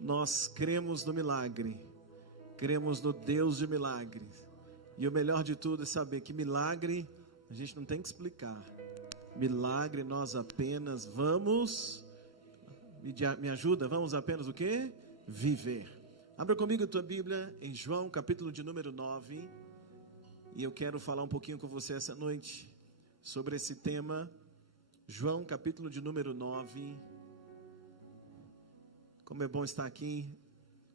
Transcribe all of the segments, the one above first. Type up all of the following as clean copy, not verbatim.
Nós cremos no milagre, cremos no Deus de milagres. E o melhor de tudo é saber que milagre a gente não tem que explicar. Milagre nós apenas vamos, me ajuda, vamos apenas o quê? Viver. Abra comigo a tua Bíblia em João, capítulo de número 9. E eu quero falar um pouquinho com você essa noite sobre esse tema. João, capítulo de número 9. Como é bom estar aqui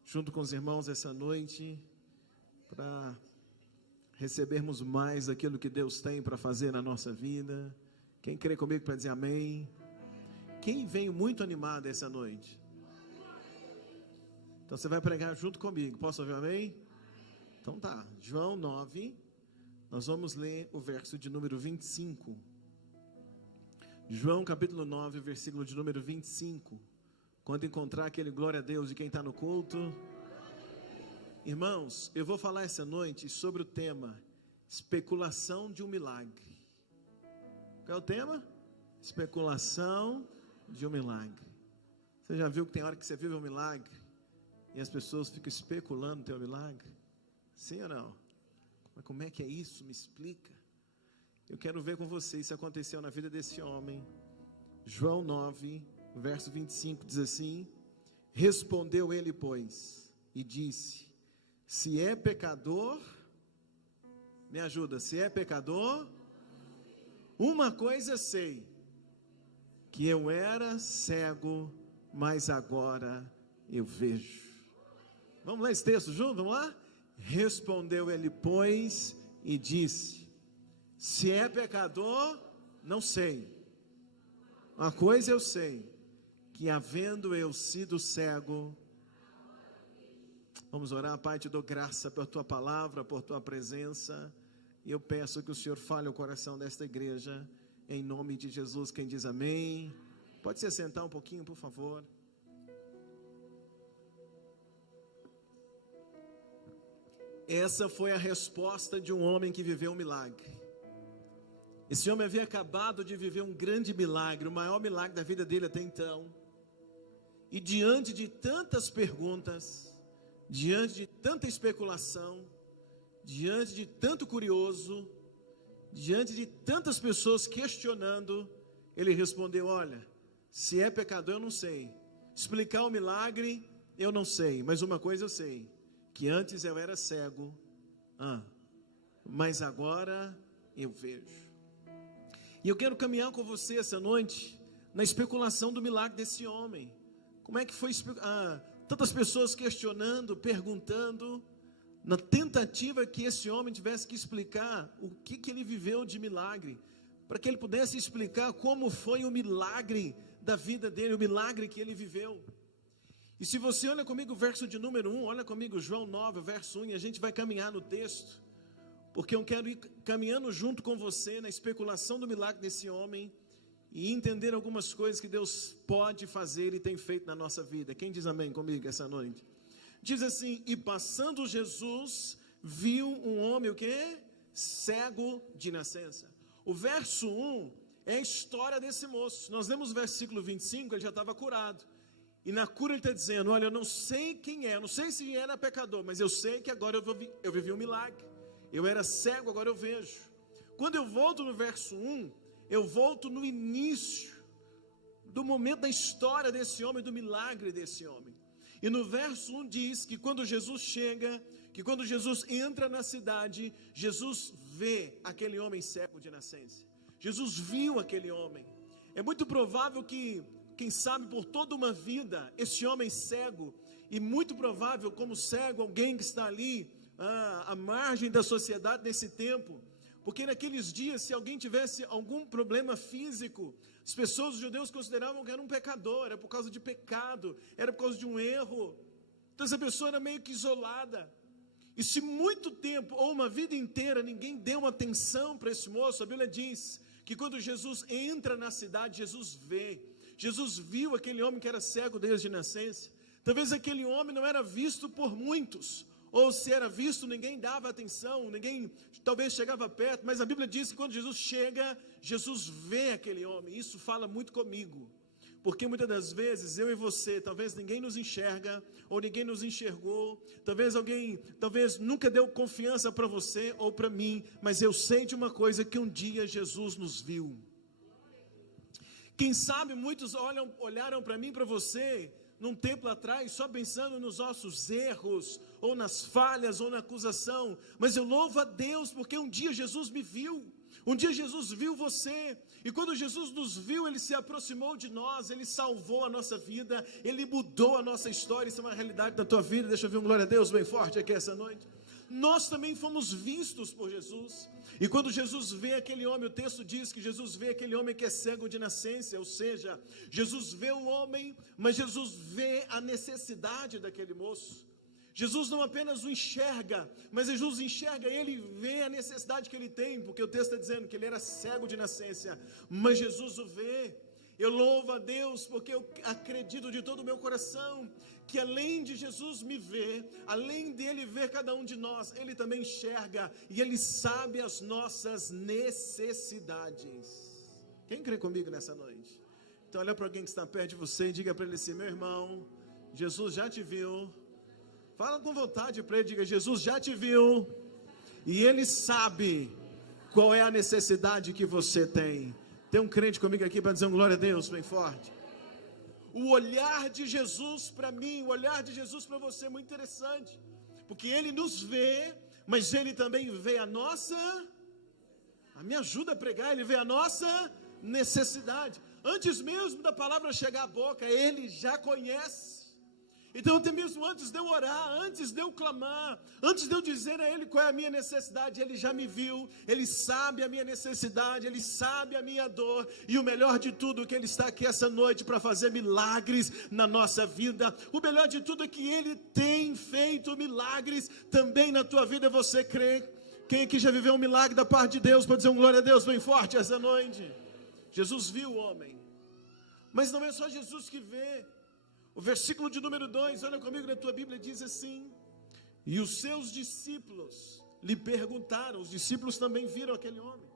junto com os irmãos essa noite para recebermos mais daquilo que Deus tem para fazer na nossa vida. Quem crê comigo para dizer amém? Quem veio muito animado essa noite? Então você vai pregar junto comigo. Posso ouvir amém? Então tá, João 9, nós vamos ler o verso de número 25. João capítulo 9, versículo de número 25. Quando encontrar aquele glória a Deus de quem está no culto. Irmãos, eu vou falar essa noite sobre o tema especulação de um milagre. Qual é o tema? Especulação de um milagre. Você já viu que tem hora que você vive um milagre e as pessoas ficam especulando o teu milagre? Sim ou não? Mas como é que é isso? Me explica. Eu quero ver com você isso aconteceu na vida desse homem. João 9, verso 25 diz assim: respondeu ele, pois, e disse: se é pecador, me ajuda, se é pecador, uma coisa sei, que eu era cego, mas agora eu vejo. Vamos ler esse texto junto, vamos lá? Respondeu ele, pois, e disse: se é pecador, não sei. Uma coisa eu sei, que havendo eu sido cego. Vamos orar. Pai, te dou graça por tua palavra, por tua presença, e eu peço que o Senhor fale o coração desta igreja, em nome de Jesus. Quem diz amém? Pode se assentar um pouquinho, por favor. Essa foi a resposta de um homem que viveu um milagre. Esse homem havia acabado de viver um grande milagre, o maior milagre da vida dele até então. E diante de tantas perguntas, diante de tanta especulação, diante de tanto curioso, diante de tantas pessoas questionando, ele respondeu: olha, se é pecador eu não sei, explicar o milagre eu não sei, mas uma coisa eu sei, que antes eu era cego, mas agora eu vejo. E eu quero caminhar com você essa noite na especulação do milagre desse homem. Como é que foi tantas pessoas questionando, perguntando, na tentativa que esse homem tivesse que explicar o que ele viveu de milagre, para que ele pudesse explicar como foi o milagre da vida dele, o milagre que ele viveu. E se você olha comigo o verso de número 1, olha comigo João 9, verso 1, e a gente vai caminhar no texto, porque eu quero ir caminhando junto com você na especulação do milagre desse homem, e entender algumas coisas que Deus pode fazer e tem feito na nossa vida. Quem diz amém comigo essa noite? Diz assim: e passando Jesus, viu um homem o quê? Cego de nascença. O verso 1 é a história desse moço. Nós lemos o versículo 25, ele já estava curado. E na cura ele está dizendo: olha, eu não sei quem é, eu não sei se era pecador, mas eu sei que agora eu vivi um milagre. Eu era cego, agora eu vejo. Quando eu volto no verso 1, eu volto no início do momento da história desse homem, do milagre desse homem. E no verso 1 diz que quando Jesus chega, que quando Jesus entra na cidade, Jesus vê aquele homem cego de nascença. Jesus viu aquele homem. É muito provável que, quem sabe, por toda uma vida, esse homem cego, e muito provável como cego, alguém que está ali à margem da sociedade nesse tempo, porque naqueles dias, se alguém tivesse algum problema físico, as pessoas, os judeus, consideravam que era um pecador, era por causa de pecado, era por causa de um erro. Então essa pessoa era meio que isolada. E se muito tempo, ou uma vida inteira, ninguém deu uma atenção para esse moço, a Bíblia diz que quando Jesus entra na cidade, Jesus viu aquele homem que era cego desde nascença. Talvez aquele homem não era visto por muitos, ou se era visto, ninguém dava atenção, ninguém talvez chegava perto, mas a Bíblia diz que quando Jesus chega, Jesus vê aquele homem. Isso fala muito comigo, Porque muitas das vezes, eu e você, talvez ninguém nos enxerga, ou ninguém nos enxergou, talvez nunca deu confiança para você ou para mim, mas eu sei de uma coisa, que um dia Jesus nos viu. Quem sabe muitos olharam para mim e para você, num tempo atrás, só pensando nos nossos erros, ou nas falhas, ou na acusação, mas eu louvo a Deus, porque um dia Jesus me viu, um dia Jesus viu você, e quando Jesus nos viu, Ele se aproximou de nós, Ele salvou a nossa vida, Ele mudou a nossa história. Isso é uma realidade da tua vida. Deixa eu ver um glória a Deus bem forte aqui essa noite. Nós também fomos vistos por Jesus, e quando Jesus vê aquele homem, o texto diz que Jesus vê aquele homem que é cego de nascença, ou seja, Jesus vê o homem, mas Jesus vê a necessidade daquele moço. Jesus não apenas o enxerga, mas Jesus enxerga ele e vê a necessidade que ele tem, porque o texto está dizendo que ele era cego de nascença, mas Jesus o vê. Eu louvo a Deus, porque eu acredito de todo o meu coração, que além de Jesus me ver, além dele ver cada um de nós, ele também enxerga, e ele sabe as nossas necessidades. Quem crê comigo nessa noite? Então olha para alguém que está perto de você e diga para ele assim: meu irmão, Jesus já te viu. Fala com vontade para ele, diga: Jesus já te viu, e Ele sabe qual é a necessidade que você tem. Tem um crente comigo aqui para dizer um glória a Deus bem forte. O olhar de Jesus para mim, o olhar de Jesus para você é muito interessante, porque Ele nos vê, mas Ele também vê me ajuda a pregar, Ele vê a nossa necessidade. Antes mesmo da palavra chegar à boca, Ele já conhece. Então até mesmo antes de eu orar, antes de eu clamar, antes de eu dizer a Ele qual é a minha necessidade, Ele já me viu, Ele sabe a minha necessidade, Ele sabe a minha dor, e o melhor de tudo é que Ele está aqui essa noite para fazer milagres na nossa vida. O melhor de tudo é que Ele tem feito milagres também na tua vida. Você crê? Quem aqui já viveu um milagre da parte de Deus, pode dizer um glória a Deus bem forte essa noite? Jesus viu o homem, mas não é só Jesus que vê. O versículo de número 2, olha comigo na tua Bíblia, diz assim: e os seus discípulos lhe perguntaram, os discípulos também viram aquele homem,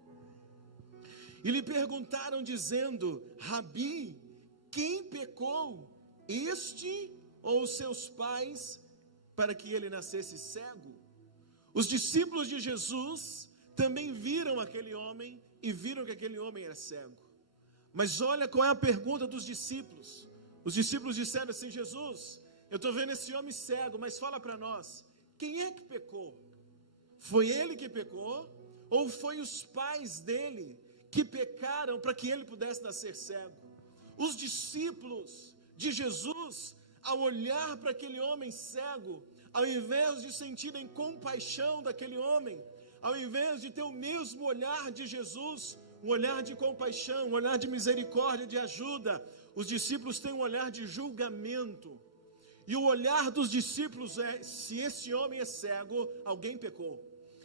e lhe perguntaram dizendo: Rabi, quem pecou, este ou os seus pais, para que ele nascesse cego? Os discípulos de Jesus também viram aquele homem, e viram que aquele homem era cego. Mas olha qual é a pergunta dos discípulos. Os discípulos disseram assim: Jesus, eu estou vendo esse homem cego, mas fala para nós, quem é que pecou? Foi ele que pecou? Ou foi os pais dele que pecaram para que ele pudesse nascer cego? Os discípulos de Jesus, ao olhar para aquele homem cego, ao invés de sentirem compaixão daquele homem, ao invés de ter o mesmo olhar de Jesus, um olhar de compaixão, um olhar de misericórdia, de ajuda, os discípulos têm um olhar de julgamento. E o olhar dos discípulos é: se esse homem é cego, alguém pecou.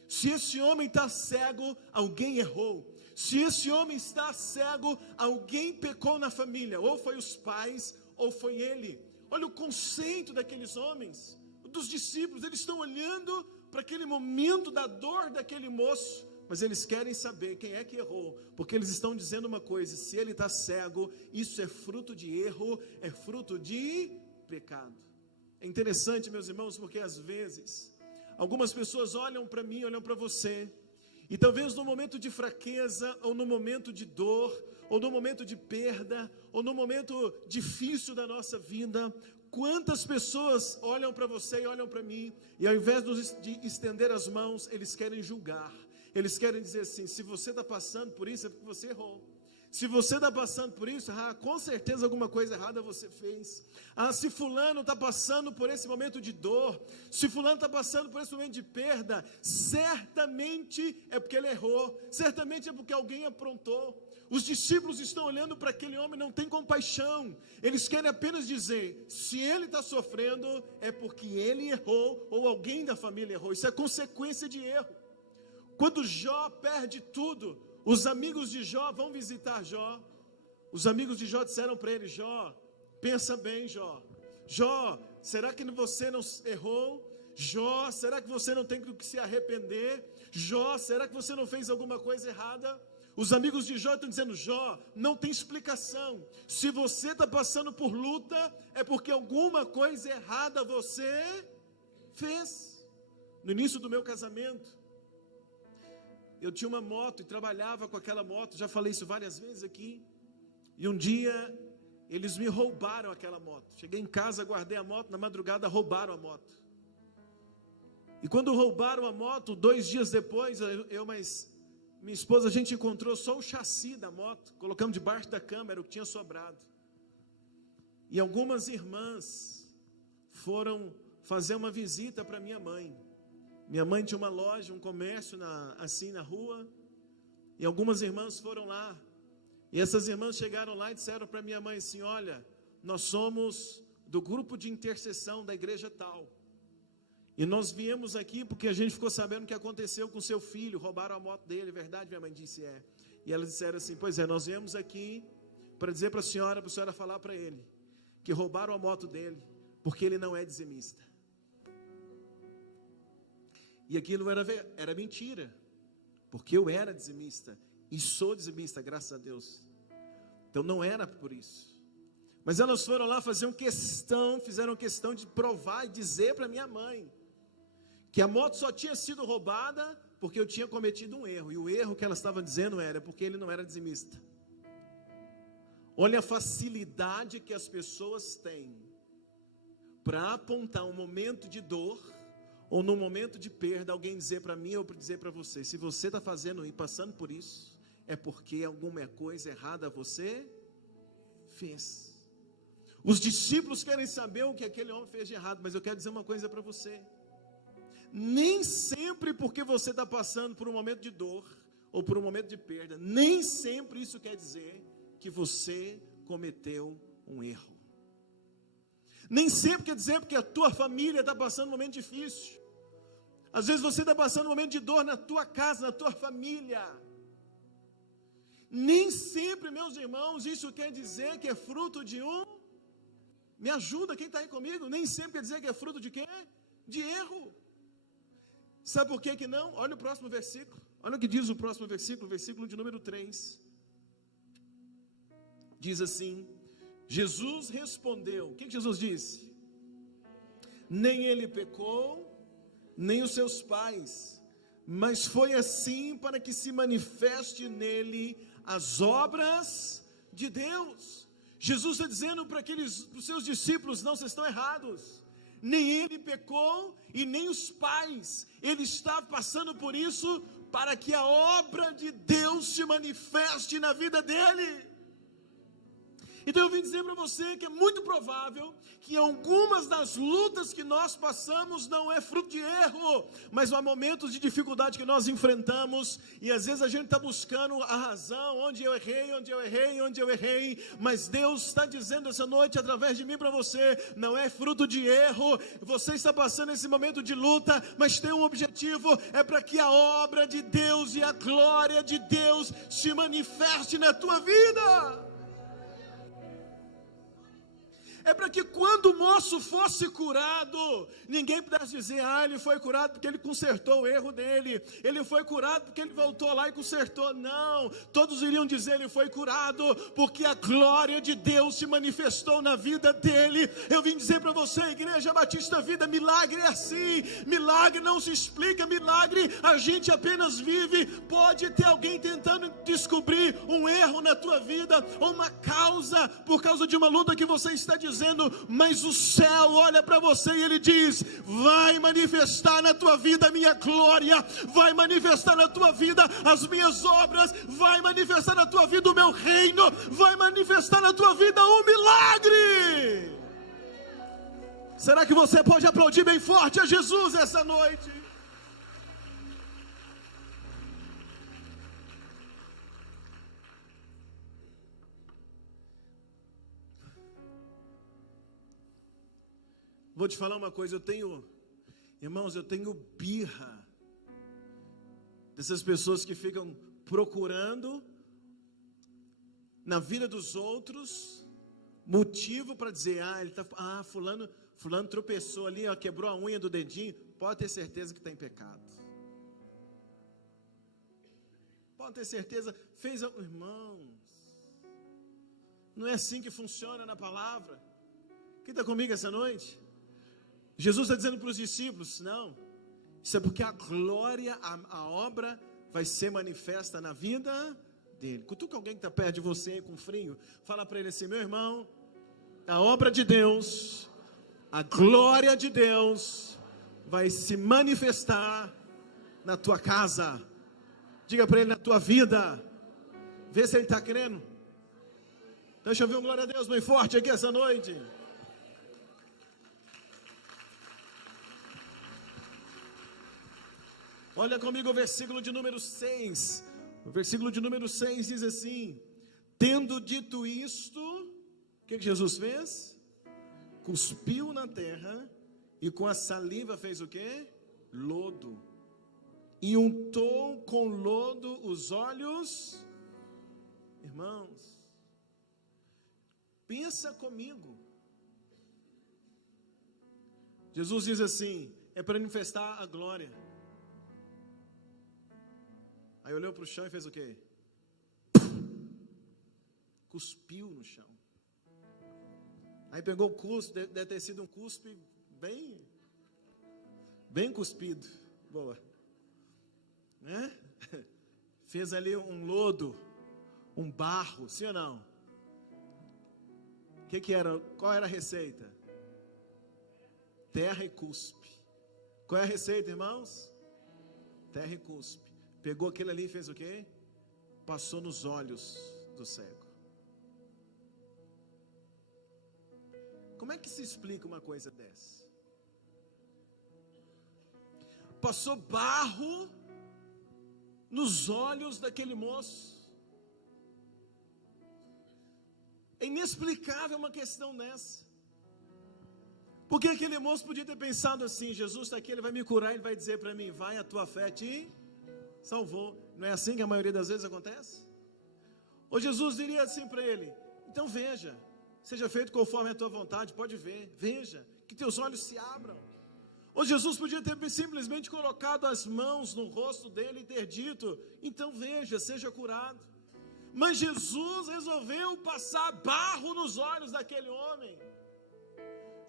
Se esse homem está cego, alguém errou. Se esse homem está cego, alguém pecou na família. Ou foi os pais, ou foi ele. Olha o conceito daqueles homens, dos discípulos. Eles estão olhando para aquele momento da dor daquele moço, mas eles querem saber quem é que errou, porque eles estão dizendo uma coisa: se ele está cego, isso é fruto de erro, é fruto de pecado. É interessante, meus irmãos, porque às vezes, algumas pessoas olham para mim, olham para você, e talvez no momento de fraqueza, ou no momento de dor, ou no momento de perda, ou no momento difícil da nossa vida, quantas pessoas olham para você e olham para mim, e ao invés de estender as mãos, eles querem julgar. Eles querem dizer assim: se você está passando por isso, é porque você errou. Se você está passando por isso, com certeza alguma coisa errada você fez. Se fulano está passando por esse momento de dor, se fulano está passando por esse momento de perda, certamente é porque ele errou, certamente é porque alguém aprontou. Os discípulos estão olhando para aquele homem, não tem compaixão. Eles querem apenas dizer: se ele está sofrendo, é porque ele errou, ou alguém da família errou. Isso é consequência de erro. Quando Jó perde tudo, os amigos de Jó vão visitar Jó. Os amigos de Jó disseram para ele: Jó, pensa bem, Jó. Jó, será que você não errou? Jó, será que você não tem que se arrepender? Jó, será que você não fez alguma coisa errada? Os amigos de Jó estão dizendo: Jó, não tem explicação. Se você está passando por luta, é porque alguma coisa errada você fez. No início do meu casamento, eu tinha uma moto e trabalhava com aquela moto. Já falei isso várias vezes aqui. E um dia, eles me roubaram aquela moto. Cheguei em casa, guardei a moto, na madrugada roubaram a moto. E quando roubaram a moto, 2 dias depois, minha esposa, a gente encontrou só o chassi da moto, colocamos debaixo da cama, era o que tinha sobrado. E algumas irmãs foram fazer uma visita para minha mãe. Minha mãe tinha uma loja, um comércio assim na rua, e algumas irmãs foram lá. E essas irmãs chegaram lá e disseram para minha mãe assim: olha, nós somos do grupo de intercessão da igreja tal. E nós viemos aqui porque a gente ficou sabendo o que aconteceu com seu filho, roubaram a moto dele, verdade? Minha mãe disse: é. E elas disseram assim: pois é, nós viemos aqui para dizer para a senhora falar para ele, que roubaram a moto dele, porque ele não é dizimista. E aquilo era mentira, porque eu era dizimista, e sou dizimista, graças a Deus. Então não era por isso. Mas elas foram lá fizeram questão de provar e dizer para minha mãe que a moto só tinha sido roubada porque eu tinha cometido um erro. E o erro que elas estavam dizendo era porque ele não era dizimista. Olha a facilidade que as pessoas têm para apontar um momento de dor, ou num momento de perda, alguém dizer para mim ou dizer para você: se você está fazendo e passando por isso, é porque alguma coisa errada você fez. Os discípulos querem saber o que aquele homem fez de errado, mas eu quero dizer uma coisa para você: nem sempre porque você está passando por um momento de dor, ou por um momento de perda, nem sempre isso quer dizer que você cometeu um erro. Nem sempre quer dizer porque a tua família está passando um momento difícil. Às vezes você está passando um momento de dor na tua casa, na tua família. Nem sempre, meus irmãos, isso quer dizer que é fruto de me ajuda, quem está aí comigo? Nem sempre quer dizer que é fruto de quê? De erro. Sabe por que não? Olha o próximo versículo. Olha o que diz o próximo versículo, versículo de número 3. Diz assim: Jesus respondeu. O que Jesus disse? Nem ele pecou, nem os seus pais, mas foi assim para que se manifeste nele as obras de Deus. Jesus está dizendo para os seus discípulos: não, vocês estão errados. Nem ele pecou e nem os pais. Ele está passando por isso para que a obra de Deus se manifeste na vida dele. Então eu vim dizer para você que é muito provável que algumas das lutas que nós passamos não é fruto de erro, mas há momentos de dificuldade que nós enfrentamos, e às vezes a gente está buscando a razão, onde eu errei, mas Deus está dizendo essa noite através de mim para você: não é fruto de erro. Você está passando esse momento de luta, mas tem um objetivo, é para que a obra de Deus e a glória de Deus se manifeste na tua vida. É para que quando o moço fosse curado, ninguém pudesse dizer: ah, ele foi curado porque ele consertou o erro dele, ele foi curado porque ele voltou lá e consertou. Não, todos iriam dizer: ele foi curado porque a glória de Deus se manifestou na vida dele. Eu vim dizer para você, Igreja Batista Vida, milagre é assim. Milagre não se explica, milagre a gente apenas vive. Pode ter alguém tentando descobrir um erro na tua vida, ou uma causa, por causa de uma luta que você está dizendo, mas o céu olha para você e ele diz: vai manifestar na tua vida a minha glória, vai manifestar na tua vida as minhas obras, vai manifestar na tua vida o meu reino, vai manifestar na tua vida um milagre. Será que você pode aplaudir bem forte a Jesus essa noite? Vou te falar uma coisa, irmãos, eu tenho birra dessas pessoas que ficam procurando na vida dos outros motivo para dizer: fulano tropeçou ali, quebrou a unha do dedinho, pode ter certeza que está em pecado. pode ter certeza, fez, irmãos, não é assim que funciona na palavra. Quem está comigo essa noite? Jesus está dizendo para os discípulos, não, isso é porque a glória, a obra vai ser manifesta na vida dele. Cutuca alguém que está perto de você aí com frio, fala para ele assim, meu irmão, a obra de Deus, a glória de Deus vai se manifestar na tua casa. Diga para ele, na tua vida. Vê se ele está crendo. Deixa eu ver um glória a Deus bem forte aqui essa noite. Olha comigo o versículo de número 6. O versículo de número 6 diz assim: tendo dito isto, o que Jesus fez? Cuspiu na terra e com a saliva fez o quê? Lodo. E untou com lodo os olhos. Irmãos, pensa comigo. Jesus diz assim, é para manifestar a glória. Aí olhou para o chão e fez o quê? Cuspiu no chão. Aí pegou o cuspe, deve ter sido um cuspe bem cuspido. Boa. Né? Fez ali um lodo, um barro, sim ou não? O que era? Qual era a receita? Terra e cuspe. Qual é a receita, irmãos? Terra e cuspe. Pegou aquele ali e fez o quê? Passou nos olhos do cego. Como é que se explica uma coisa dessa? Passou barro nos olhos daquele moço. É inexplicável uma questão dessa. Porque aquele moço podia ter pensado assim, Jesus está aqui, ele vai me curar, ele vai dizer para mim, vai, a tua fé te salvou. Não é assim que a maioria das vezes acontece? Ou Jesus diria assim para ele, então veja, seja feito conforme a tua vontade, pode ver, veja, que teus olhos se abram. Ou Jesus podia ter simplesmente colocado as mãos no rosto dele e ter dito, então veja, seja curado. Mas Jesus resolveu passar barro nos olhos daquele homem.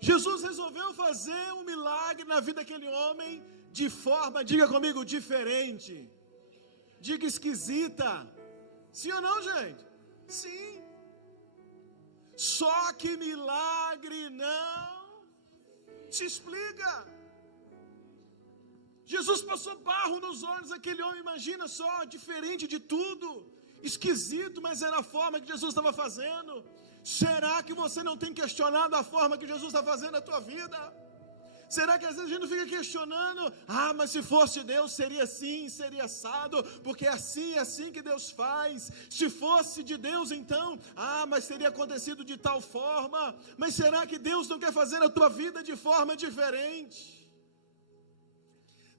Jesus resolveu fazer um milagre na vida daquele homem de forma, diga comigo, diferente. Diga esquisita. Sim ou não, gente? Sim. Só que milagre não se explica. Jesus passou barro nos olhos daquele homem, imagina só, diferente de tudo. Esquisito, mas era a forma que Jesus estava fazendo. Será que você não tem questionado a forma que Jesus está fazendo a tua vida? Será que às vezes a gente não fica questionando, mas se fosse Deus seria assim, seria assado, porque é assim que Deus faz. Se fosse de Deus então, mas teria acontecido de tal forma. Mas será que Deus não quer fazer a tua vida de forma diferente?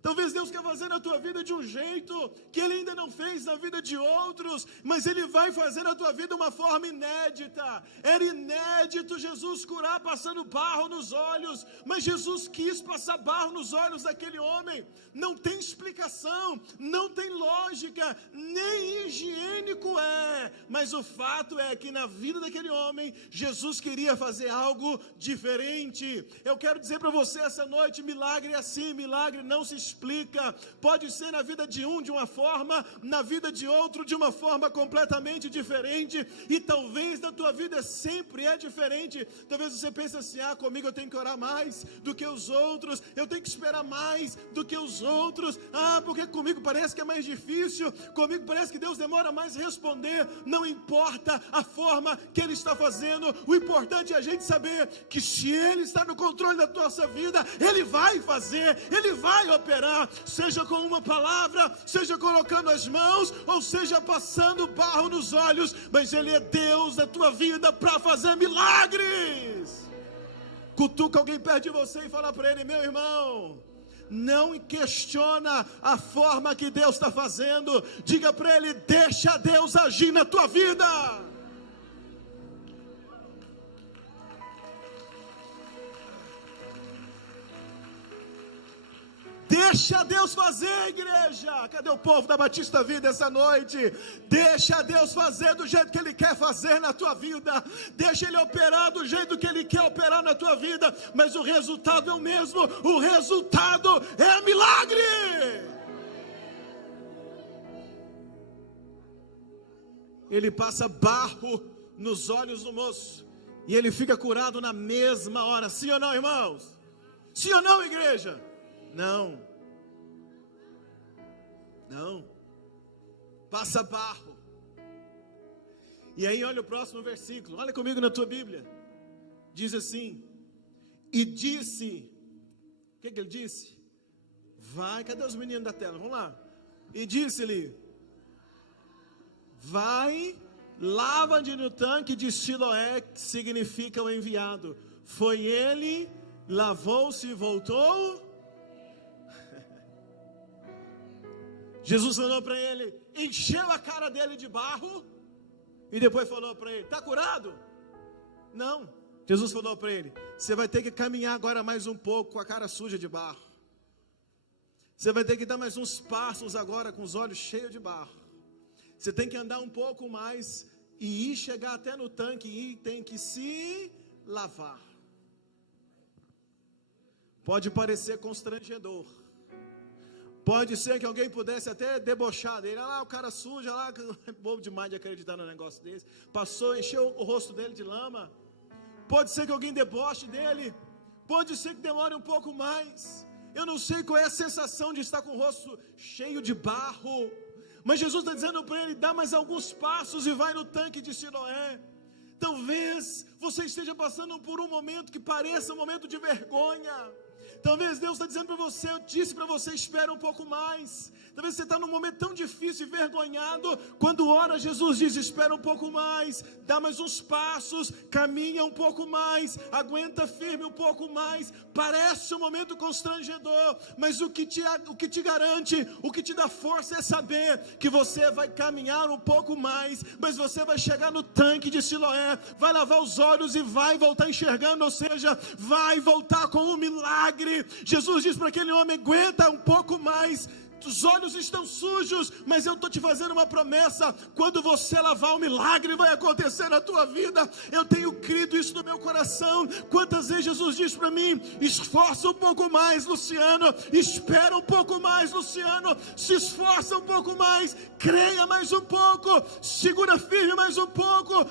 Talvez Deus quer fazer na tua vida de um jeito que Ele ainda não fez na vida de outros, mas Ele vai fazer na tua vida de uma forma inédita. Era inédito Jesus curar passando barro nos olhos, mas Jesus quis passar barro nos olhos daquele homem. Não tem explicação, não tem lógica, nem higiênico mas o fato é que na vida daquele homem, Jesus queria fazer algo diferente. Eu quero dizer para você essa noite, milagre é assim, milagre não se explica. Pode ser na vida de um de uma forma, na vida de outro de uma forma completamente diferente, e talvez na tua vida sempre é diferente. Talvez você pense assim, comigo eu tenho que orar mais do que os outros, eu tenho que esperar mais do que os outros, porque comigo parece que é mais difícil, comigo parece que Deus demora mais a responder. Não importa a forma que Ele está fazendo, o importante é a gente saber que se Ele está no controle da nossa vida, Ele vai fazer, Ele vai operar, seja com uma palavra, seja colocando as mãos, ou seja passando barro nos olhos, mas Ele é Deus da tua vida para fazer milagres. Cutuca alguém perto de você e fala para ele, meu irmão, não questiona a forma que Deus está fazendo, diga para ele, deixa Deus agir na tua vida. Deixa Deus fazer, igreja. Cadê o povo da Batista Vida essa noite? Deixa Deus fazer do jeito que Ele quer fazer na tua vida. Deixa Ele operar do jeito que Ele quer operar na tua vida. Mas o resultado é o mesmo. O resultado é milagre. Ele passa barro nos olhos do moço e ele fica curado na mesma hora. Sim ou não, irmãos? Sim ou não, igreja? Não. Não. Passa barro. E aí olha o próximo versículo. Olha comigo na tua Bíblia. Diz assim: e disse. O que ele disse? Vai, cadê os meninos da tela? Vamos lá. E disse-lhe: vai, lava-te no tanque de Siloé, que significa o enviado. Foi ele, lavou-se e voltou. Jesus falou para ele, encheu a cara dele de barro, e depois falou para ele, está curado? Não. Jesus falou para ele, você vai ter que caminhar agora mais um pouco com a cara suja de barro. Você vai ter que dar mais uns passos agora com os olhos cheios de barro. Você tem que andar um pouco mais e ir chegar até no tanque e tem que se lavar. Pode parecer constrangedor. Pode ser que alguém pudesse até debochar dele. Olha lá o cara sujo, olha lá, é bobo demais de acreditar num negócio desse. Passou, encheu o rosto dele de lama. Pode ser que alguém deboche dele. Pode ser que demore um pouco mais. Eu não sei qual é a sensação de estar com o rosto cheio de barro. Mas Jesus está dizendo para ele, dá mais alguns passos e vai no tanque de Siloé. Talvez você esteja passando por um momento que pareça um momento de vergonha. Talvez Deus está dizendo para você, eu disse para você, espera um pouco mais. Talvez você está num momento tão difícil e vergonhado. Quando ora, Jesus diz, espera um pouco mais, dá mais uns passos, caminha um pouco mais, aguenta firme um pouco mais. Parece um momento constrangedor, mas o que te garante, o que te dá força é saber que você vai caminhar um pouco mais, mas você vai chegar no tanque de Siloé, vai lavar os olhos e vai voltar enxergando, ou seja, vai voltar com um milagre. Jesus diz para aquele homem, aguenta um pouco mais, os olhos estão sujos, mas eu estou te fazendo uma promessa, quando você lavar, um milagre vai acontecer na tua vida. Eu tenho crido isso no meu coração. Quantas vezes Jesus diz para mim, esforça um pouco mais, Luciano, espera um pouco mais, Luciano, se esforça um pouco mais, creia mais um pouco, segura firme mais um pouco,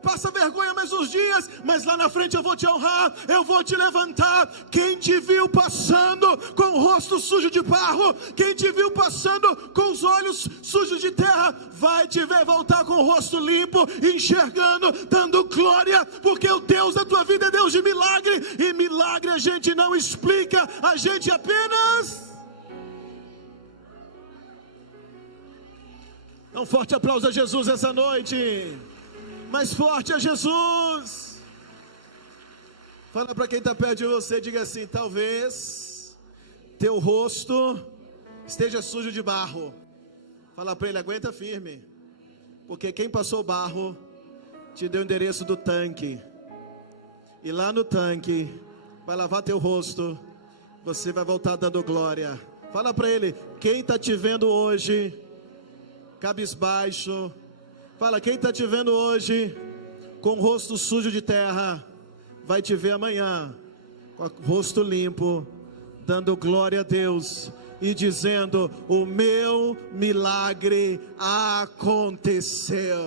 passa vergonha mais uns dias, mas lá na frente eu vou te honrar, eu vou te levantar. Quem te viu passando com o rosto sujo de barro, quem te viu passando com os olhos sujos de terra, vai te ver voltar com o rosto limpo, enxergando, dando glória, porque o Deus da tua vida é Deus de milagre, e milagre a gente não explica, a gente apenas... Dá um forte aplauso a Jesus essa noite, mais forte a Jesus. Fala para quem está perto de você, diga assim, talvez teu rosto esteja sujo de barro. Fala para ele, aguenta firme, porque quem passou barro te deu o endereço do tanque, e lá no tanque vai lavar teu rosto, você vai voltar dando glória. Fala para ele, quem está te vendo hoje cabisbaixo, fala, quem está te vendo hoje com o rosto sujo de terra, vai te ver amanhã com o rosto limpo, dando glória a Deus e dizendo, o meu milagre aconteceu.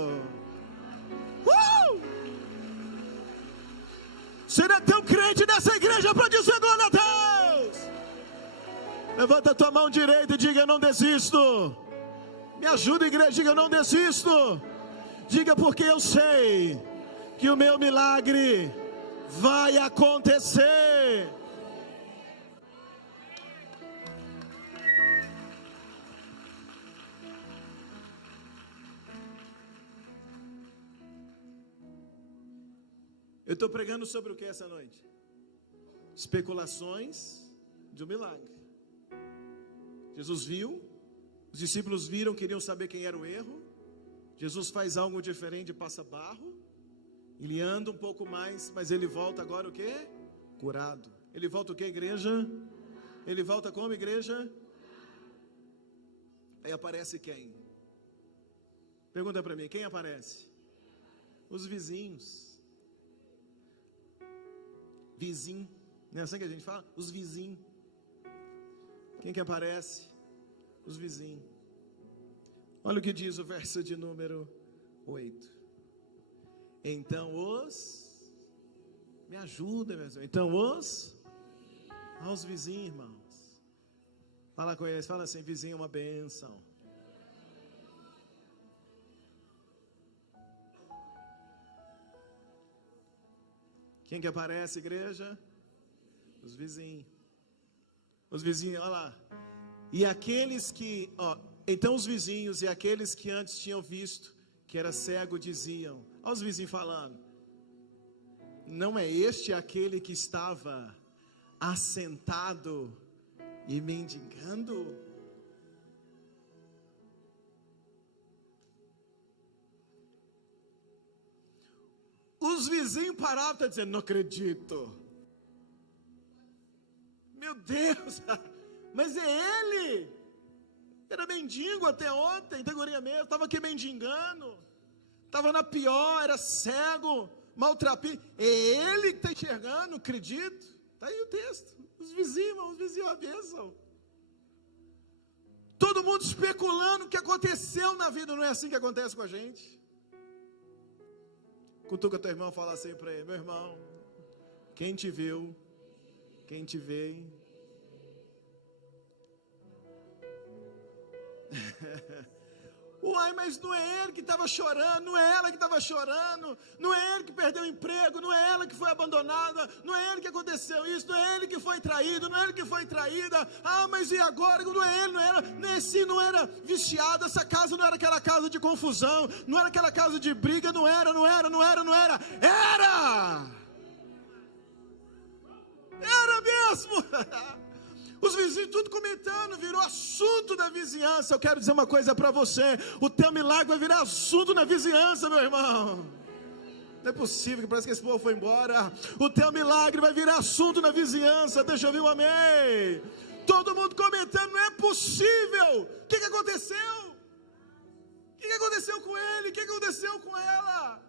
Você não é tão crente nessa igreja para dizer glória a Deus? Levanta a tua mão direita e diga, eu não desisto. Me ajuda, igreja, diga, eu não desisto. Diga, porque eu sei que o meu milagre vai acontecer. Eu estou pregando sobre o que essa noite? Especulações de um milagre. Jesus viu, os discípulos viram, queriam saber quem era o erro. Jesus faz algo diferente, passa barro. Ele anda um pouco mais, mas ele volta agora o quê? Curado. Ele volta o quê, igreja? Ele volta como, igreja? Aí aparece quem? Pergunta para mim, quem aparece? Os vizinhos. Vizinho, não é assim que a gente fala? Os vizinhos. Quem que aparece? Os vizinhos. Olha o que diz o verso de número 8. Então me ajuda, meu irmão. Então aos vizinhos, irmãos. Fala com eles, fala assim, vizinho é uma bênção. Quem que aparece, igreja? Os vizinhos. Os vizinhos, olha lá. E aqueles que, então os vizinhos e aqueles que antes tinham visto que era cego diziam, olha os vizinhos falando, não é este aquele que estava assentado e mendigando? Os vizinhos paravam e estavam dizendo, não acredito. Meu Deus, mas é ele. Era mendigo até ontem, categoria mesmo, estava aqui mendigando. Estava na pior, era cego, maltrapilho. É ele que está enxergando, acredito. Está aí o texto. Os vizinhos a bênção. Todo mundo especulando o que aconteceu na vida, não é assim que acontece com a gente? Cutuca teu irmão e fala assim para ele, meu irmão, quem te viu, quem te vê, uai, mas não é ele que estava chorando, não é ela que estava chorando, não é ele que perdeu o emprego, não é ela que foi abandonada, não é ele que aconteceu isso, não é ele que foi traído, não é ele que foi traída, mas e agora? Não é ele, não era, nesse não era viciado, essa casa não era aquela casa de confusão, não era aquela casa de briga, não era, era mesmo. Os vizinhos tudo comentando, virou assunto da vizinhança. Eu quero dizer uma coisa para você, o teu milagre vai virar assunto na vizinhança, meu irmão. Não é possível, que parece que esse povo foi embora. O teu milagre vai virar assunto na vizinhança. Deixa eu ouvir um amém. Todo mundo comentando, não é possível. O que aconteceu? O que aconteceu com ele? O que aconteceu com ela?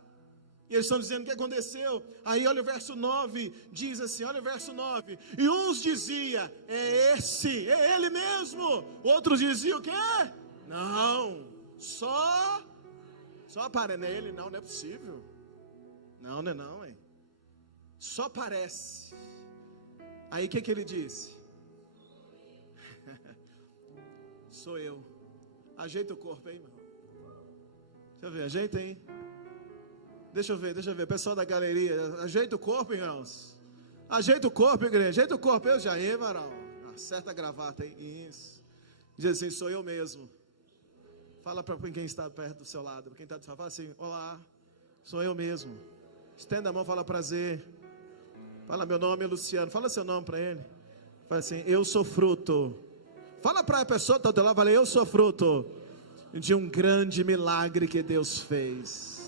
E eles estão dizendo o que aconteceu. Aí olha o verso 9, diz assim, olha o verso 9. E uns diziam, é ele mesmo. Outros diziam o quê? Não, só parece, não é ele não é possível. Não é não, hein? Só parece. Aí o que ele disse? Sou eu. Ajeita o corpo, hein, irmão? Deixa eu ver, ajeita, hein? Deixa eu ver, pessoal da galeria, ajeita o corpo, irmãos. Ajeita o corpo, igreja, ajeita o corpo. Eu já, varão, acerta a gravata, hein? Isso. Diz assim, sou eu mesmo. Fala para quem está perto do seu lado, quem está do seu lado, fala assim, olá, sou eu mesmo. Estenda a mão, fala prazer. Fala, meu nome é Luciano, fala seu nome para ele. Fala assim, eu sou fruto. Fala para a pessoa que está do lado, fala, eu sou fruto de um grande milagre que Deus fez.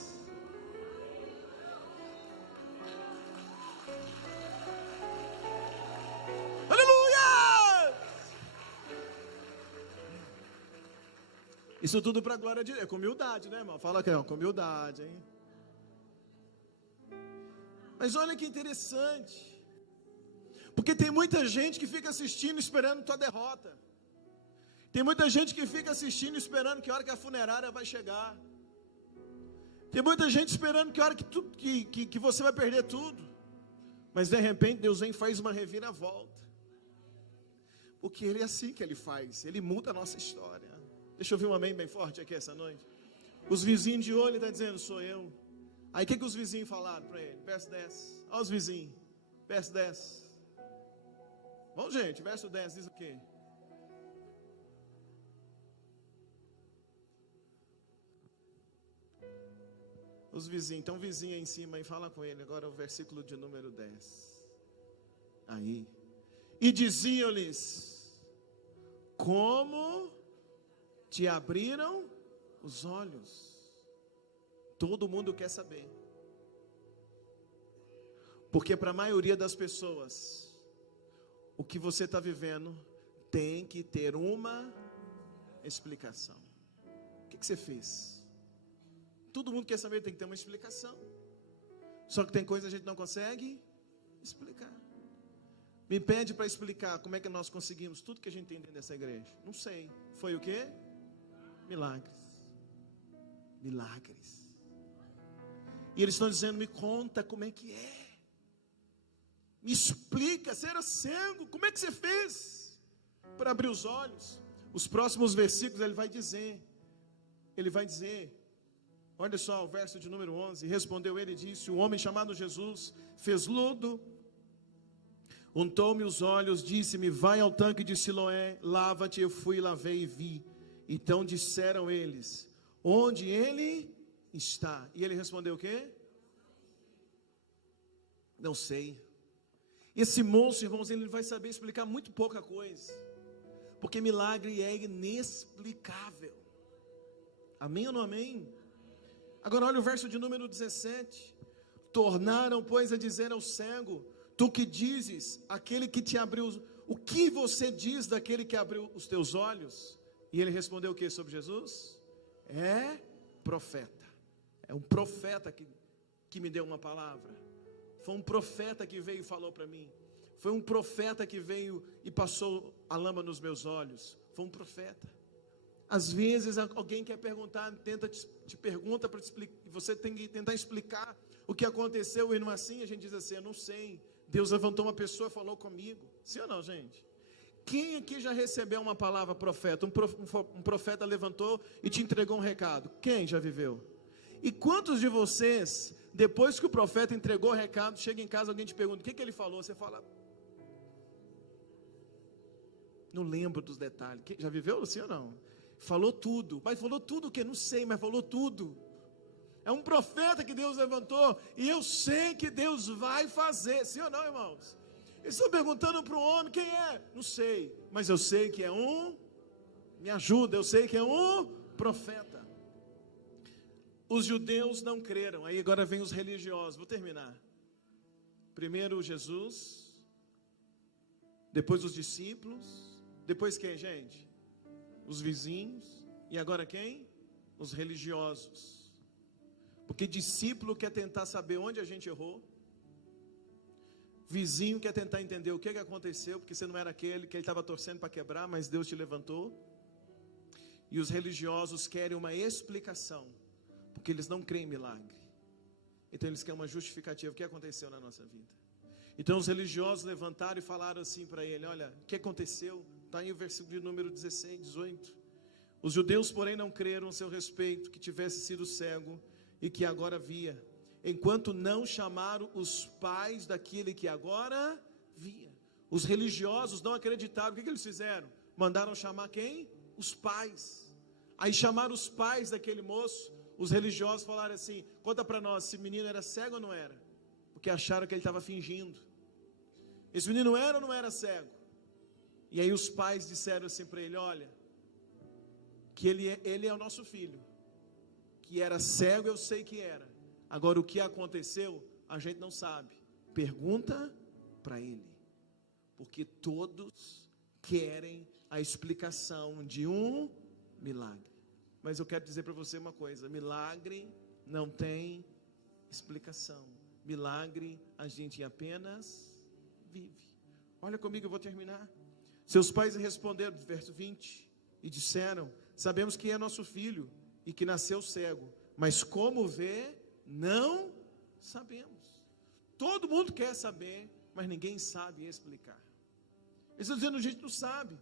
Isso tudo para a glória de Deus, com humildade, né, irmão? Fala aqui, com humildade, hein? Mas olha que interessante, porque tem muita gente que fica assistindo esperando tua derrota. Tem muita gente que fica assistindo esperando que a hora que a funerária vai chegar. Tem muita gente esperando que a hora que você vai perder tudo. Mas de repente Deus vem e faz uma reviravolta. Porque Ele é assim que Ele faz, Ele muda a nossa história. Deixa eu ouvir um amém bem forte aqui essa noite. Os vizinhos de olho estão dizendo, sou eu. Aí o que os vizinhos falaram para ele? Verso 10. Olha os vizinhos. Verso 10. Vamos, gente, verso 10 diz o quê? Os vizinhos, então o vizinho aí em cima, aí fala com ele. Agora o versículo de número 10. Aí. E diziam-lhes, como te abriram os olhos? Todo mundo quer saber. Porque para a maioria das pessoas, o que você está vivendo tem que ter uma explicação. O que você fez? Todo mundo quer saber, tem que ter uma explicação. Só que tem coisa que a gente não consegue explicar. Me pede para explicar como é que nós conseguimos tudo que a gente tem dentro dessa igreja. Não sei. Foi o quê? Milagres. Milagres. E eles estão dizendo, me conta como é que é. Me explica, você era cego, como é que você fez para abrir os olhos? Os próximos versículos ele vai dizer, olha só o verso de número 11, respondeu ele e disse, o homem chamado Jesus fez lodo, untou-me os olhos, disse-me, vai ao tanque de Siloé, lava-te. Eu fui, lavei e vi. Então disseram eles, onde ele está? E ele respondeu o quê? Não sei. Esse moço, irmãos, ele vai saber explicar muito pouca coisa, porque milagre é inexplicável. Amém ou não amém? Agora olha o verso de número 17. Tornaram, pois, a dizer ao cego, tu que dizes, aquele que te abriu, o que você diz daquele que abriu os teus olhos? E ele respondeu o que sobre Jesus? É profeta. É um profeta que me deu uma palavra. Foi um profeta que veio e falou para mim. Foi um profeta que veio e passou a lama nos meus olhos. Foi um profeta. Às vezes alguém quer perguntar, te pergunta para te explicar, você tem que tentar explicar o que aconteceu, e não assim a gente diz assim, eu não sei. Deus levantou uma pessoa e falou comigo. Sim ou não, gente? Quem aqui já recebeu uma palavra profeta? Um profeta levantou e te entregou um recado. Quem já viveu? E quantos de vocês, depois que o profeta entregou o recado, chega em casa, alguém te pergunta, o que ele falou? Você fala, não lembro dos detalhes. Já viveu, sim ou não? Falou tudo. Mas falou tudo o quê? Não sei, mas falou tudo. É um profeta que Deus levantou, e eu sei que Deus vai fazer. Sim ou não, irmãos? Eles estão perguntando para o homem, quem é? Não sei, mas eu sei que é me ajuda, eu sei que é um profeta. Os judeus não creram, aí agora vem os religiosos, vou terminar. Primeiro Jesus, depois os discípulos, depois quem, gente? Os vizinhos, e agora quem? Os religiosos. Porque discípulo quer tentar saber onde a gente errou, vizinho quer tentar entender o que aconteceu, porque você não era aquele que ele estava torcendo para quebrar, mas Deus te levantou. E os religiosos querem uma explicação, porque eles não creem em milagre. Então eles querem uma justificativa, o que aconteceu na nossa vida. Então os religiosos levantaram e falaram assim para ele, olha, o que aconteceu? Está aí o versículo de número 16, 18. Os judeus, porém, não creram a seu respeito, que tivesse sido cego e que agora via, enquanto não chamaram os pais daquele que agora via. Os religiosos não acreditaram. O que eles fizeram? Mandaram chamar quem? Os pais. Aí chamaram os pais daquele moço. Os religiosos falaram assim, conta para nós, esse menino era cego ou não era? Porque acharam que ele estava fingindo. Esse menino era ou não era cego? E aí os pais disseram assim para ele, olha, que ele é o nosso filho, que era cego, eu sei que era. Agora o que aconteceu, a gente não sabe. Pergunta para ele. Porque todos querem a explicação de um milagre. Mas eu quero dizer para você uma coisa, milagre não tem explicação. Milagre a gente apenas vive. Olha comigo, eu vou terminar. Seus pais responderam, verso 20, e disseram, sabemos que é nosso filho e que nasceu cego, mas como vê, não sabemos. Todo mundo quer saber, mas ninguém sabe explicar. Eles estão dizendo, a gente não sabe.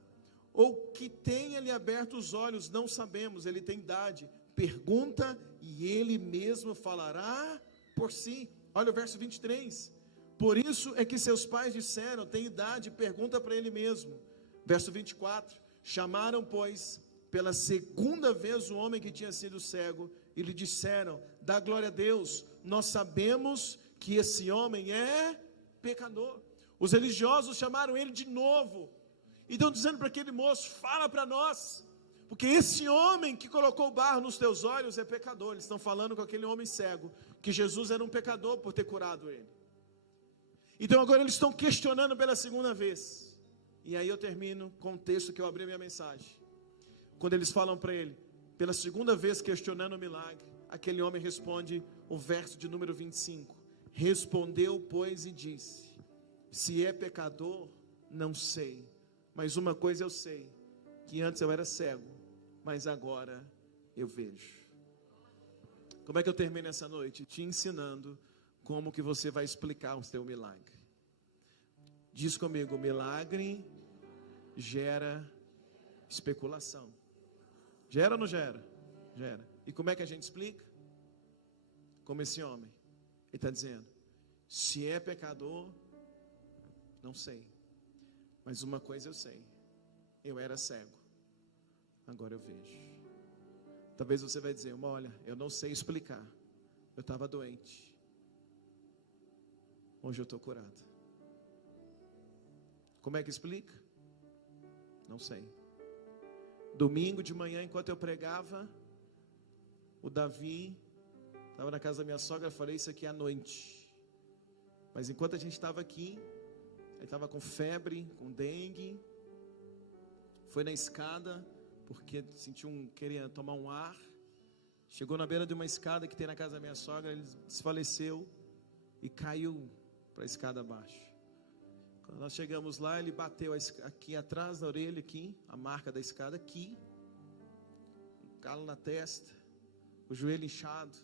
Ou que tenha lhe aberto os olhos, não sabemos, ele tem idade. Pergunta e ele mesmo falará por si. Olha o verso 23. Por isso é que seus pais disseram, tem idade, pergunta para ele mesmo. Verso 24. Chamaram, pois, pela segunda vez o homem que tinha sido cego, e lhe disseram, dá glória a Deus, nós sabemos que esse homem é pecador. Os religiosos chamaram ele de novo, e estão dizendo para aquele moço, fala para nós, porque esse homem que colocou barro nos teus olhos é pecador. Eles estão falando com aquele homem cego, que Jesus era um pecador por ter curado ele. Então agora eles estão questionando pela segunda vez. E aí eu termino com o texto que eu abri a minha mensagem. Quando eles falam para ele, pela segunda vez questionando o milagre, aquele homem responde o verso de número 25. Respondeu, pois, e disse: se é pecador, não sei. Mas uma coisa eu sei, que antes eu era cego, mas agora eu vejo. Como é que eu termino essa noite? Te ensinando como que você vai explicar o seu milagre. Diz comigo, milagre gera especulação. Gera ou não gera? Gera. E como é que a gente explica? Como esse homem. Ele está dizendo, se é pecador, não sei. Mas uma coisa eu sei, eu era cego, agora eu vejo. Talvez você vai dizer, olha, eu não sei explicar, eu estava doente, hoje eu estou curado. Como é que explica? Não sei. Domingo de manhã, enquanto eu pregava, o Davi estava na casa da minha sogra, eu falei isso aqui à noite. Mas enquanto a gente estava aqui, ele estava com febre, com dengue, foi na escada, porque sentiu queria tomar um ar, chegou na beira de uma escada que tem na casa da minha sogra, ele desfaleceu e caiu para a escada abaixo. Quando nós chegamos lá, ele bateu aqui atrás da orelha, aqui, a marca da escada, aqui, um calo na testa, o joelho inchado,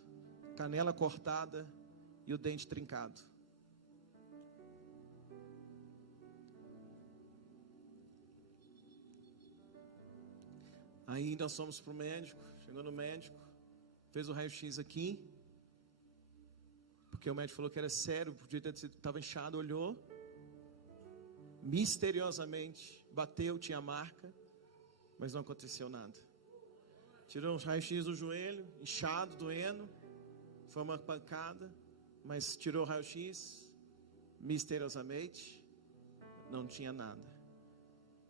canela cortada e o dente trincado. Aí nós fomos para o médico, chegou no médico, fez o raio-x aqui, porque o médico falou que era sério, podia ter sido, estava inchado, olhou, misteriosamente, bateu, tinha marca, mas não aconteceu nada. Tirou um raio-x do joelho, inchado, doendo, foi uma pancada, mas tirou o raio-x, misteriosamente, não tinha nada.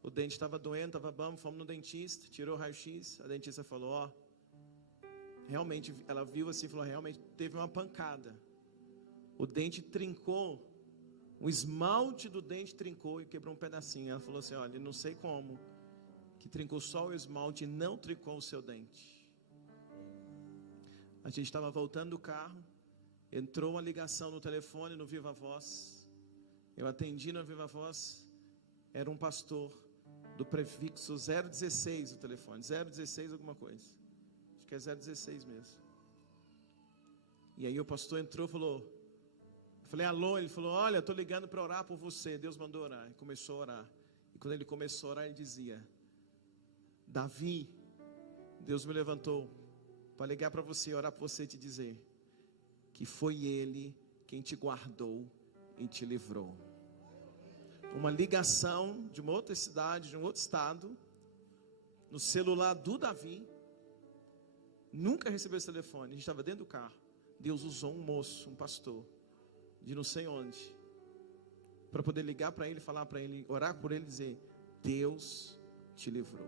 O dente estava doendo, estava bom, fomos no dentista, tirou o raio-x, a dentista falou, realmente, ela viu assim, falou, realmente teve uma pancada. O dente trincou, o esmalte do dente trincou e quebrou um pedacinho. Ela falou assim, olha, não sei como, que trincou só o esmalte e não trincou o seu dente. A gente estava voltando do carro, entrou uma ligação no telefone, no Viva Voz. Eu atendi no Viva Voz, era um pastor do prefixo 016 o telefone, 016 alguma coisa, acho que é 016 mesmo. E aí o pastor entrou e falou, eu falei, alô, ele falou, olha, estou ligando para orar por você, Deus mandou orar, e começou a orar, e quando ele começou a orar, ele dizia, Davi, Deus me levantou, para ligar para você, orar por você e te dizer, que foi Ele quem te guardou e te livrou. Uma ligação de uma outra cidade, de um outro estado, no celular do Davi, nunca recebeu esse telefone, a gente estava dentro do carro, Deus usou um moço, um pastor, de não sei onde, para poder ligar para ele, falar para ele, orar por ele e dizer, Deus te livrou.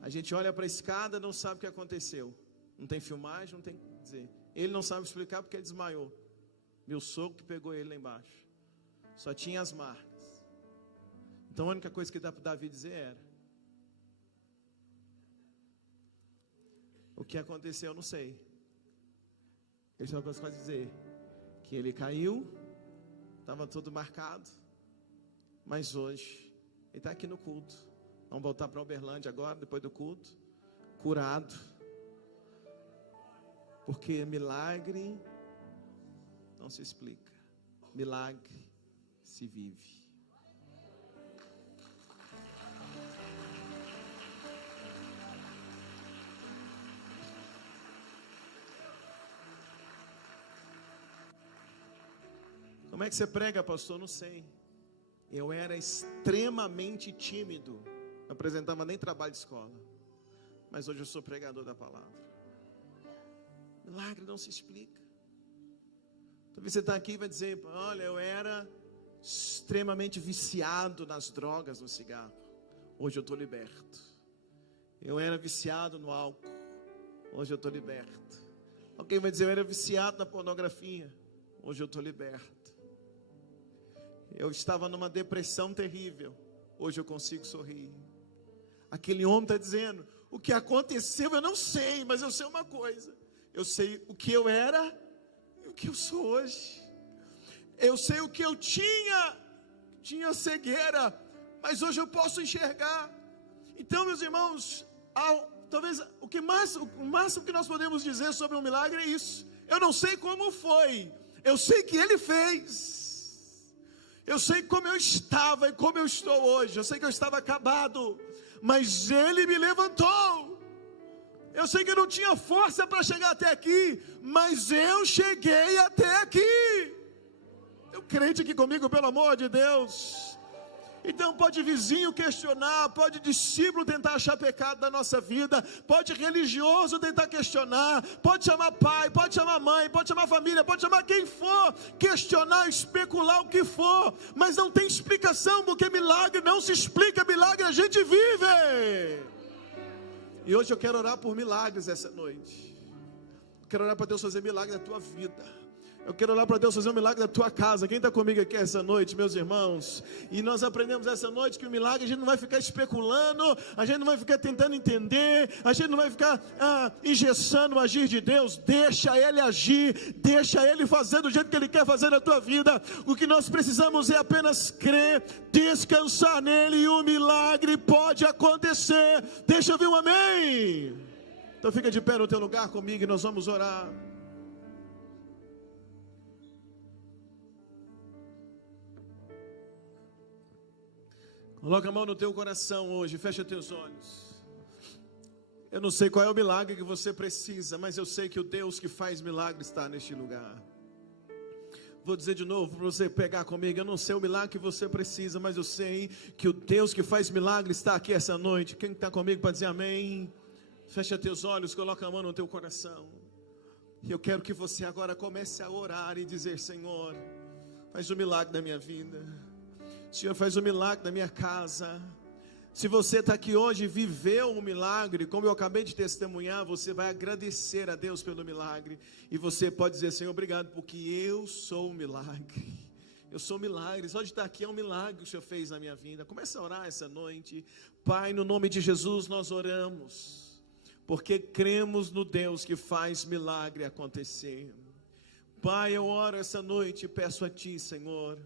A gente olha para a escada, não sabe o que aconteceu, não tem filmagem, não tem o que dizer, ele não sabe explicar porque ele desmaiou, meu sogro que pegou ele lá embaixo, só tinha as marcas. Então a única coisa que dá para Davi dizer era, o que aconteceu eu não sei, ele só pode dizer que ele caiu, estava tudo marcado, mas hoje ele está aqui no culto. Vamos voltar para Uberlândia agora, depois do culto, curado, porque milagre não se explica, milagre se vive. Como é que você prega, pastor? Não sei. Eu era extremamente tímido, não apresentava nem trabalho de escola, mas hoje eu sou pregador da palavra. Milagre não se explica. Talvez você está aqui e vai dizer, olha, eu era extremamente viciado nas drogas, no cigarro, hoje eu estou liberto. Eu era viciado no álcool, hoje eu estou liberto. Alguém vai dizer, eu era viciado na pornografia, hoje eu estou liberto. Eu estava numa depressão terrível, hoje eu consigo sorrir. Aquele homem está dizendo, o que aconteceu eu não sei, mas eu sei uma coisa, eu sei o que eu era e o que eu sou hoje. Eu sei o que eu tinha cegueira, mas hoje eu posso enxergar. Então, meus irmãos, talvez o máximo que nós podemos dizer sobre um milagre é isso. Eu não sei como foi, eu sei que Ele fez. Eu sei como eu estava e como eu estou hoje. Eu sei que eu estava acabado, mas Ele me levantou. Eu sei que eu não tinha força para chegar até aqui, mas eu cheguei até aqui. Eu crente aqui comigo, pelo amor de Deus. Então pode vizinho questionar, pode discípulo tentar achar pecado na nossa vida, pode religioso tentar questionar, pode chamar pai, pode chamar mãe, pode chamar família, pode chamar quem for, questionar, especular o que for, mas não tem explicação, porque milagre não se explica, milagre a gente vive. E hoje eu quero orar por milagres essa noite. Eu quero orar para Deus fazer milagre na tua vida. Eu quero orar para Deus fazer um milagre na tua casa. Quem está comigo aqui essa noite, meus irmãos? E nós aprendemos essa noite que o milagre a gente não vai ficar especulando, a gente não vai ficar tentando entender, a gente não vai ficar engessando o agir de Deus. Deixa Ele agir, deixa Ele fazer do jeito que Ele quer fazer na tua vida. O que nós precisamos é apenas crer, descansar nele e o milagre pode acontecer. Deixa eu ouvir um amém. Então fica de pé no teu lugar comigo e nós vamos orar. Coloca a mão no teu coração hoje, fecha teus olhos. Eu não sei qual é o milagre que você precisa, mas eu sei que o Deus que faz milagre está neste lugar. Vou dizer de novo para você pegar comigo, eu não sei o milagre que você precisa, mas eu sei que o Deus que faz milagre está aqui essa noite. Quem está comigo para dizer amém? Fecha teus olhos, coloca a mão no teu coração. E eu quero que você agora comece a orar e dizer, Senhor, faz um milagre na minha vida. Senhor, faz um milagre na minha casa. Se você está aqui hoje e viveu um milagre, como eu acabei de testemunhar, você vai agradecer a Deus pelo milagre. E você pode dizer, Senhor, obrigado, porque eu sou um milagre. Eu sou um milagre. Só de estar aqui é um milagre que o Senhor fez na minha vida. Comece a orar essa noite. Pai, no nome de Jesus nós oramos, porque cremos no Deus que faz milagre acontecer. Pai, eu oro essa noite e peço a Ti, Senhor,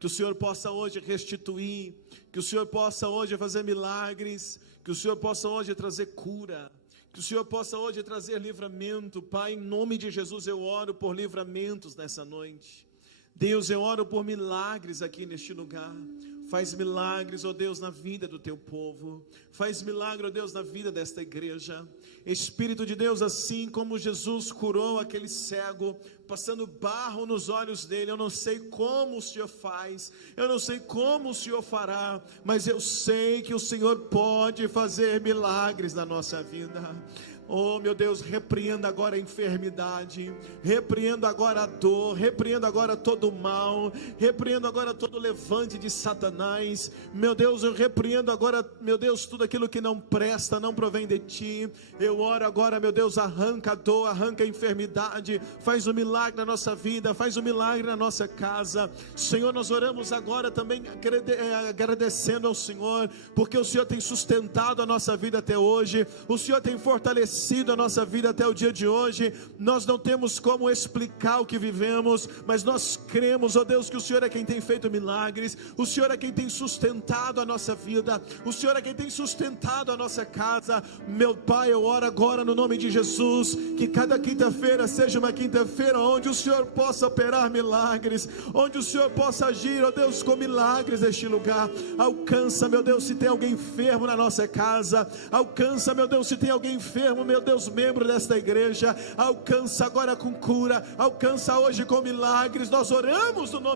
que o Senhor possa hoje restituir, que o Senhor possa hoje fazer milagres, que o Senhor possa hoje trazer cura, que o Senhor possa hoje trazer livramento. Pai, em nome de Jesus eu oro por livramentos nessa noite. Deus, eu oro por milagres aqui neste lugar. Faz milagres, ó Deus, na vida do teu povo. Faz milagre, ó Deus, na vida desta igreja. Espírito de Deus, assim como Jesus curou aquele cego, passando barro nos olhos dele, eu não sei como o Senhor faz, eu não sei como o Senhor fará, mas eu sei que o Senhor pode fazer milagres na nossa vida. Oh meu Deus, repreenda agora a enfermidade, repreendo agora a dor, repreendo agora todo o mal, repreendo agora todo o levante de Satanás. Meu Deus, eu repreendo agora, meu Deus, tudo aquilo que não presta, não provém de Ti. Eu oro agora, meu Deus, arranca a dor, arranca a enfermidade, faz um milagre na nossa vida, faz um milagre na nossa casa. Senhor, nós oramos agora também agradecendo ao Senhor, porque o Senhor tem sustentado a nossa vida até hoje, o Senhor tem fortalecido a nossa vida até o dia de hoje. Nós não temos como explicar o que vivemos, mas nós cremos, ó Deus, que o Senhor é quem tem feito milagres, o Senhor é quem tem sustentado a nossa vida, o Senhor é quem tem sustentado a nossa casa. Meu Pai, eu oro agora no nome de Jesus, que cada quinta-feira seja uma quinta-feira onde o Senhor possa operar milagres, onde o Senhor possa agir, ó Deus, com milagres neste lugar. Alcança, meu Deus, se tem alguém enfermo na nossa casa, alcança, meu Deus, se tem alguém enfermo, meu Deus, membro desta igreja, alcança agora com cura, alcança hoje com milagres. Nós oramos no nome